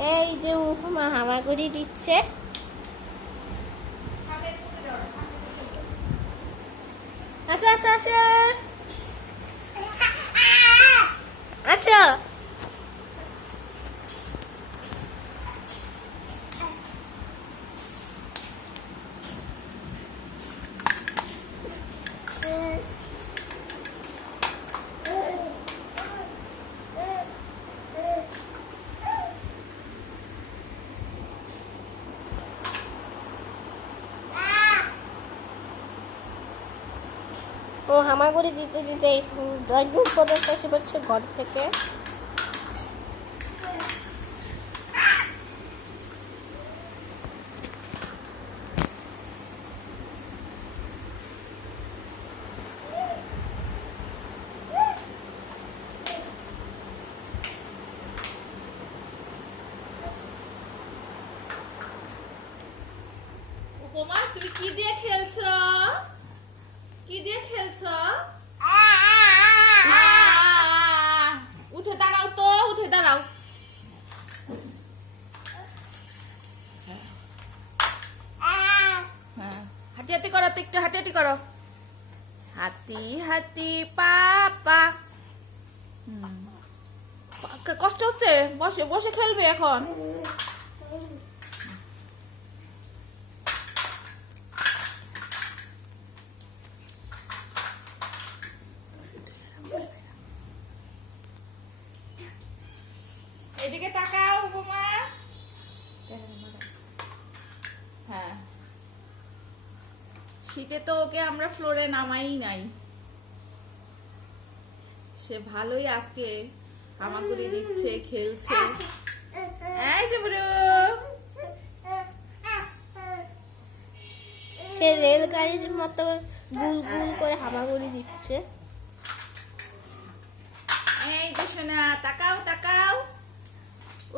এই যে উপমা হামাগুড়ি দিচ্ছে। আচ্ছা আচ্ছা আচ্ছা আচ্ছা ও হামাগুড়ি দিতে দিতে ড্রয়িং রুম পর্যন্ত এসে পড়ছে ঘর থেকে। উপমা তুমি কি দিয়ে খেলছো? কি দিয়ে খেলছো? উঠে দাঁড়াও তো, উঠে দাঁড়াও। হাঁটি হাঁটি করো তো, একটু হাঁটি হাঁটি করো। হাতি হাতি পাপা। কষ্ট হচ্ছে? বসে বসে খেলবে এখন। এদিকে তাকাও উপমা। হ্যাঁ, শীতে তো ওকে আমরা ফ্লোরে নামাই নাই। সে ভালোই আজকে হামাগুড়ি দিচ্ছে, খেলছে। এই যে বুড়ো, সে রেলগাড়ির মতো গুল গুল করে হামাগুড়ি দিচ্ছে। এই যে সোনা, তাকাও তাকাও।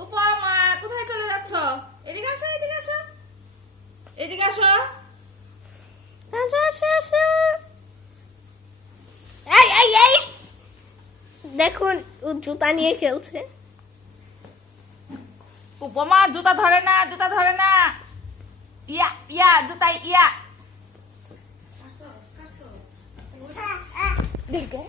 উপমা কোথায় চলে যাচ্ছ? এদিকে আসো, এদিকে আসো, এদিকে আসো। আসো আসো আসো। এই এই এই দেখুন ও জুতা নিয়ে খেলছে। উপমা জুতা ধরে না, জুতা ধরে না। ইয়া ইয়া জুতা ইয়া। দেখে